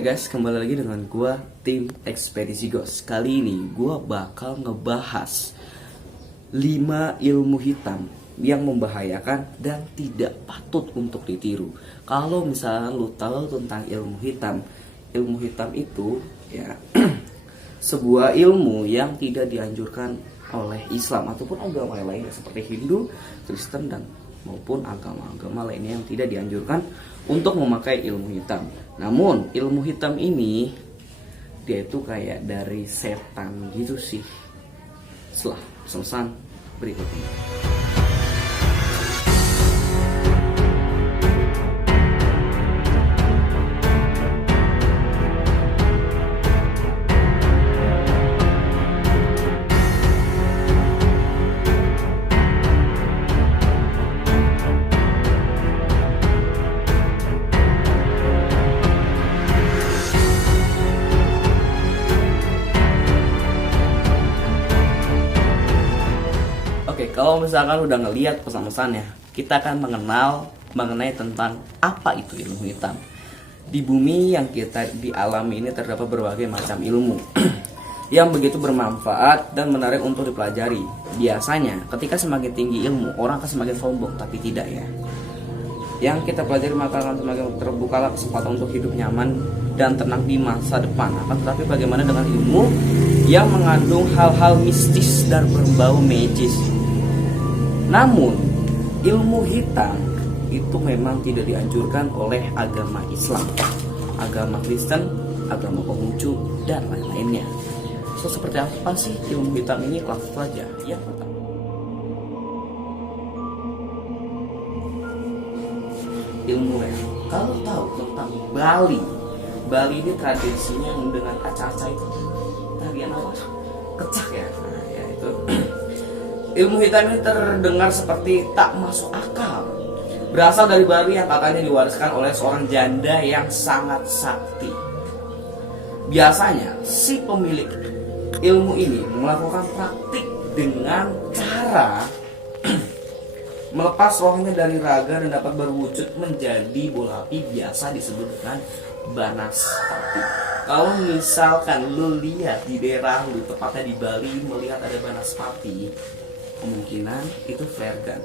Oke guys, kembali lagi dengan gua tim Ekspedisi Ghost. Kali ini gua bakal ngebahas 5 ilmu hitam yang membahayakan dan tidak patut untuk ditiru. Kalau misalnya lu tahu tentang ilmu hitam itu ya sebuah ilmu yang tidak dianjurkan oleh Islam ataupun agama lainnya seperti Hindu, Kristen dan maupun agama-agama lainnya yang tidak dianjurkan untuk memakai ilmu hitam. Namun ilmu hitam ini dia itu kayak dari setan gitu sih. Setelah pesan berikut ini. Kalau misalkan udah ngeliat pesan-pesannya, kita akan mengenai tentang apa itu ilmu hitam. Di bumi yang kita dialami ini terdapat berbagai macam ilmu yang begitu bermanfaat dan menarik untuk dipelajari. Biasanya ketika semakin tinggi ilmu, orang akan semakin sombong, tapi tidak ya. Yang kita pelajari maka akan semakin terbukalah kesempatan untuk hidup nyaman dan tenang di masa depan. Akan tetapi bagaimana dengan ilmu yang mengandung hal-hal mistis dan berbau magis? Namun, ilmu hitam itu memang tidak dianjurkan oleh agama Islam, agama Kristen, agama Konghucu, dan lain-lainnya. So, seperti apa sih ilmu hitam ini? Langsung saja. Yang pertama, ilmu ya. Kalau tahu tentang Bali ini tradisinya dengan aca-aca itu. Tarian apa? Kecak ya. Nah, ya itu. Ilmu hitam ini terdengar seperti tak masuk akal. Berasal dari Bali yang katanya diwariskan oleh seorang janda yang sangat sakti. Biasanya si pemilik ilmu ini melakukan praktik dengan cara melepas rohnya dari raga dan dapat berwujud menjadi bola api, biasa disebut dengan banaspati. Kalau misalkan lu lihat di daerah lu, tepatnya di Bali, melihat ada banaspati, kemungkinan itu flare gun.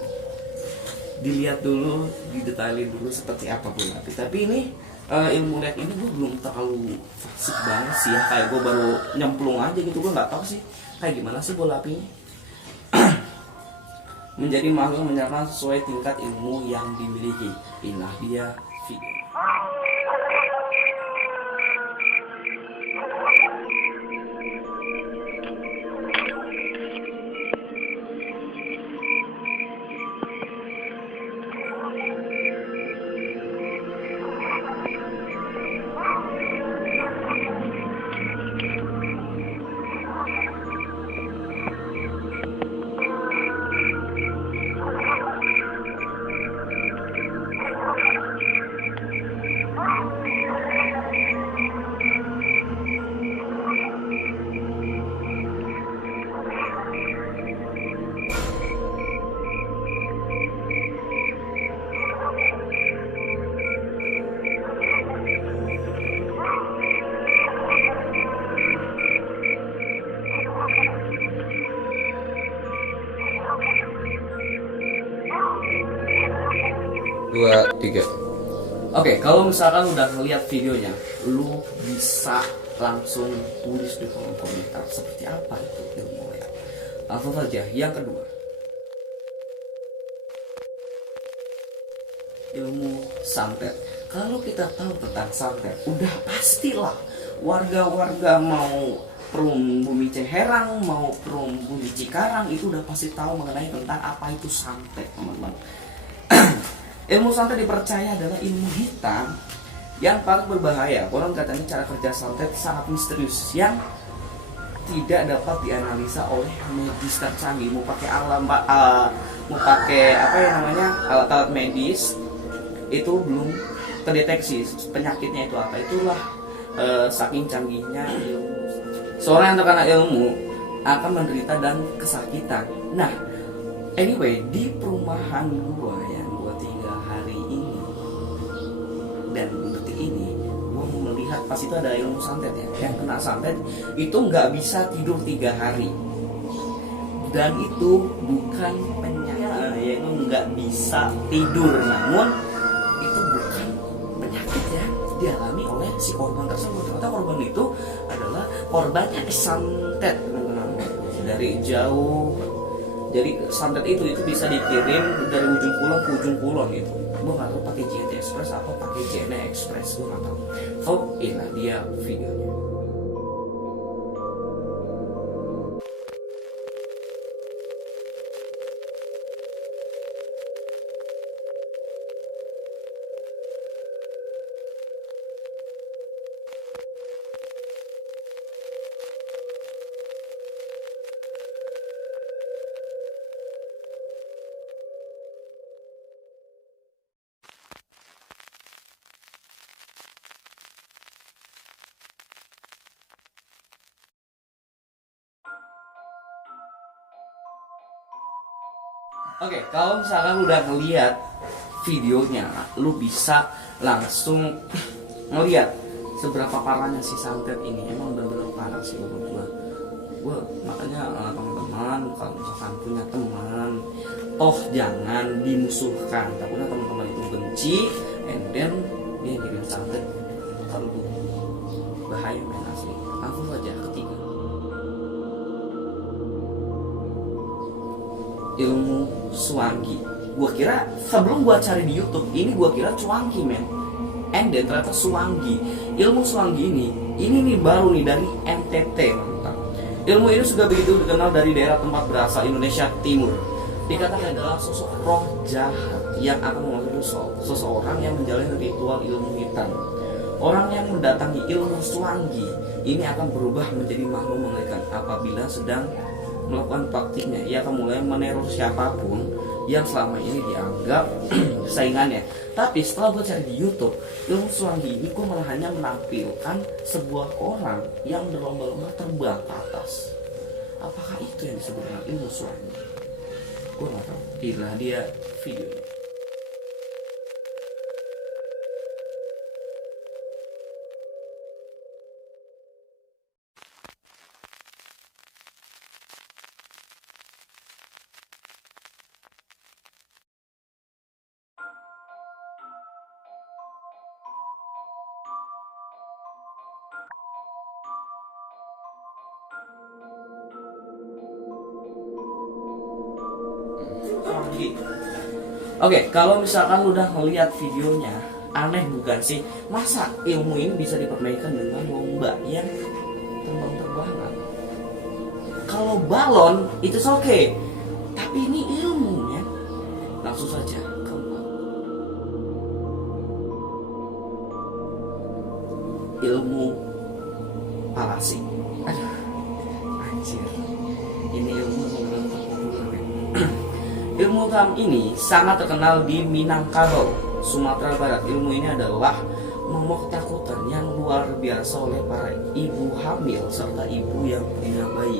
Dilihat dulu, didetailin dulu seperti apa bola api. Tapi ini ilmu lihat ini gue belum terlalu fasih banget sih ya. Kayak gue baru nyemplung aja gitu, gue nggak tahu sih kayak gimana sih bola apinya. Menjadi makhluk menyerang sesuai tingkat ilmu yang dimiliki. Inilah dia video. 2, 3. Oke, kalau misalkan udah ngeliat videonya, lu bisa langsung tulis di kolom komentar seperti apa itu ilmu ya. Langsung saja, yang kedua, ilmu santet. Kalau kita tahu tentang santet, udah pastilah warga-warga mau Perum Bumi Ciherang, mau Perum Bumi Cikarang itu udah pasti tahu mengenai tentang apa itu santet, teman-teman. Ilmu santet dipercaya adalah ilmu hitam yang paling berbahaya. Orang katanya cara kerja santet sangat misterius yang tidak dapat dianalisa oleh medis tercanggih. Mau pakai mau pakai apa ya namanya, alat-alat medis itu belum terdeteksi penyakitnya itu apa. Itulah saking canggihnya ilmu. Seorang yang terkena ilmu akan menderita dan kesakitan. Nah, anyway, di perumahan gua yang gua tinggal hari ini dan detik ini, gua melihat lihat pas itu ada ilmu santet ya, yang kena santet itu nggak bisa tidur 3 hari, dan itu bukan penyakit, yaitu nggak bisa tidur, namun itu bukan penyakit ya dialami oleh si korban tersebut. Ternyata korban itu adalah korbannya santet, teman-teman, dari jauh. Jadi santet itu bisa dikirim dari ujung kulon ke ujung kulon itu. Gue nggak tahu pakai JNT Express atau pakai JNE Express, gue nggak tahu. So inilah dia videonya. Oke, kalau misalkan lu udah ngeliat videonya, lu bisa langsung ngeliat seberapa parahnya si santet ini. Emang bener-bener parah sih menurut gua. Makanya teman-teman, kalau misalkan punya teman, toh jangan dimusuhkan. Takutnya teman-teman itu benci, and then dia jadi santet, terlalu bahaya men asli. Langsung aja ketiga, ilmu Suwangi. Gua kira sebelum gua cari di YouTube ini, gua kira Cuangki men, and then ternyata Suwangi. Ilmu Suwangi ini nih baru nih dari NTT, mantap. Ilmu ini sudah begitu dikenal dari daerah tempat berasal Indonesia Timur. Dikatakan adalah sosok roh jahat yang akan menguasai seseorang yang menjalani ritual ilmu hitam. Orang yang mendatangi ilmu Suwangi ini akan berubah menjadi makhluk mengerikan apabila sedang melakukan praktiknya. Ia akan mulai meneror siapapun yang selama ini dianggap saingannya. Tapi setelah gue cari di YouTube, ilmu Suwangi ini gue malah hanya menampilkan sebuah orang yang berlomba-lomba terbang ke atas. Apakah itu yang disebut dengan ilmu Suwangi? Gue gak tahu. Inilah dia videonya. Oke, kalau misalkan lu udah ngeliat videonya, aneh bukan sih? Masa ilmu ini bisa dipermainkan dengan lomba yang terbang-terbangan? Kalau balon itu oke, tapi ini ilmunya langsung saja ke ilmu palasi. Aduh, anjir, ini ilmu ilmu hitam ini sangat terkenal di Minangkabau, Sumatera Barat. Ilmu ini adalah momok takutan yang luar biasa oleh para ibu hamil serta ibu yang punya bayi.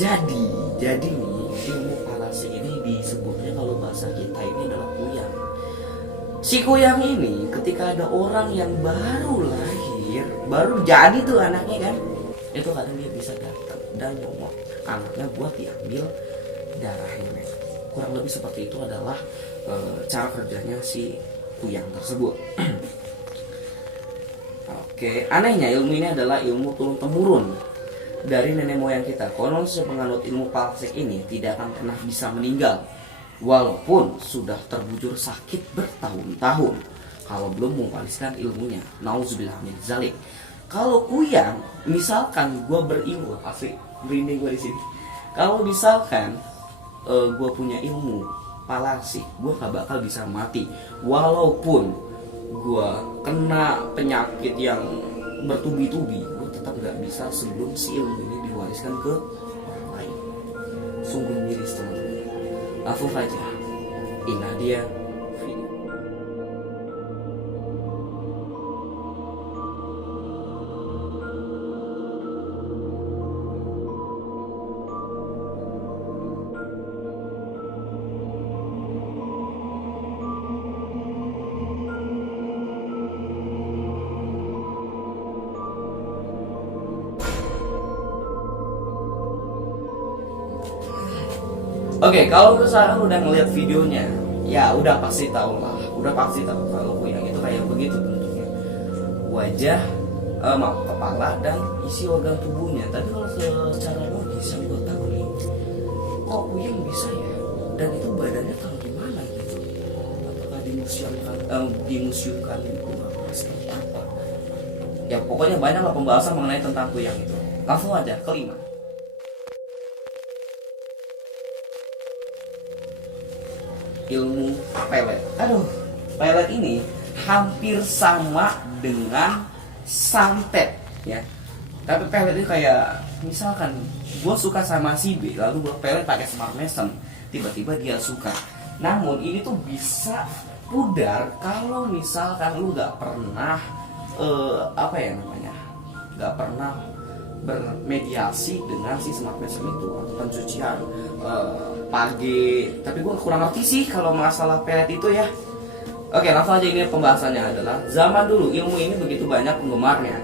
Jadi nih ilmu palasi ini disebutnya kalau bahasa kita ini adalah kuyang. Si kuyang ini ketika ada orang yang baru lahir, baru jadi tuh anaknya kan, itu kadang dia bisa datang dan momok anaknya buat diambil darahnya. Kurang lebih seperti itu adalah cara kerjanya si kuyang tersebut. Oke, anehnya ilmu ini adalah ilmu turun-temurun dari nenek moyang kita. Konon si penganut ilmu palsik ini tidak akan pernah bisa meninggal walaupun sudah terbujur sakit bertahun-tahun kalau belum mewariskan ilmunya. Nauzubillah min dzalik. Kalau kuyang, misalkan gue berilmu, asli merinding gue di sini. Kalau misalkan gue punya ilmu palasi, gue gak bakal bisa mati walaupun gue kena penyakit yang bertubi-tubi. Gue tetap gak bisa sebelum si ilmu ini diwariskan ke orang lain. Sungguh miris teman-teman. Langsung saja, inilah dia video. Oke, kalau misalkan udah ngeliat videonya, ya udah pasti tahu lah, udah pasti tahu kalau kuyang itu kayak begitu bentuknya, wajah, kepala dan isi organ tubuhnya. Tapi kalau secara logis yang gue tahu nih, kok kuyang bisa ya? Dan itu badannya taruh di mana gitu? Apakah dimuseumkan itu apa seperti apa? Ya pokoknya banyak lah pembahasan mengenai tentang kuyang itu. Langsung aja kelima. Ilmu pelet. Aduh, pelet ini hampir sama dengan santet ya. Tapi pelet ini kayak misalkan gue suka sama si B, lalu gue pelet pakai smart mesem, tiba-tiba dia suka. Namun ini tuh bisa pudar kalau misalkan lu nggak pernah apa ya namanya, nggak pernah bermediasi dengan si smart mesem itu atau pencucian pagi. Tapi gue kurang ngerti sih kalau masalah pelet itu ya. Oke, langsung aja. Ini pembahasannya adalah zaman dulu ilmu ini begitu banyak penggemarnya.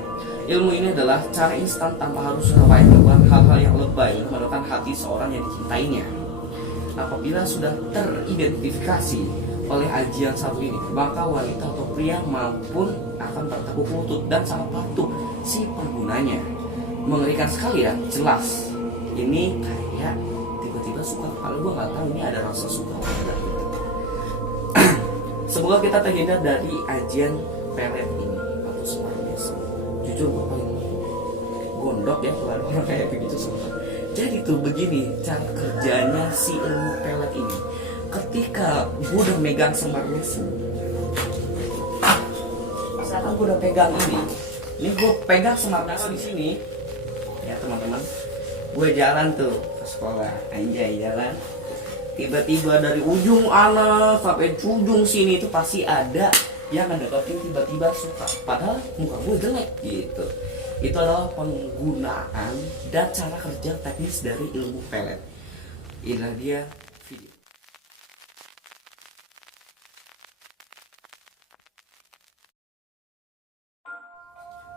Ilmu ini adalah cara instan tanpa harus melakukan hal-hal yang lebay untuk mendapatkan hati seorang yang dicintainya. Apabila sudah teridentifikasi oleh ajian satu ini, maka wanita atau pria maupun akan bertekuk lutut dan sangat patuh si penggunanya. Mengerikan sekali ya, jelas. Ini kayak tiba-tiba suka, kalau gue nggak tahu ini ada rasa suka atau tidak. Semoga kita terhindar dari ajian pelet ini atau smart mesem. Jujur gue paling gondok ya kalau ada orang kayak begitu semua. Jadi tuh begini cara kerjanya si ilmu pelet ini. Ketika gue udah megang smart mesem, misalkan gue udah pegang ini gue pegang smart mesem di sini ya teman-teman. Gue jalan tuh ke sekolah, anjay jalan. Tiba-tiba dari ujung anak sampai ujung sini itu pasti ada yang ngedeketin, tiba-tiba suka. Padahal muka gue jelek gitu. Itu adalah penggunaan dan cara kerja teknis dari ilmu pelet. Inilah dia video.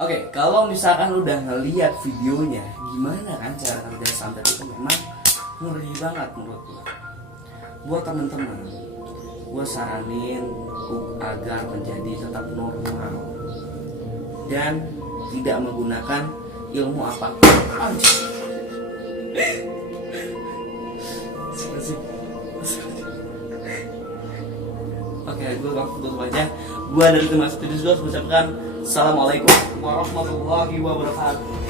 Oke, kalau misalkan lu udah ngeliat videonya, gimana kan cara kerja santet itu memang ngeri banget menurut gue. Buat temen-temen, gue saranin agar menjadi tetap normal dan tidak menggunakan ilmu apapun. Oke, gue langsung tutup aja. Gue dari Teman Studios mengucapkan Assalamualaikum warahmatullahi wabarakatuh.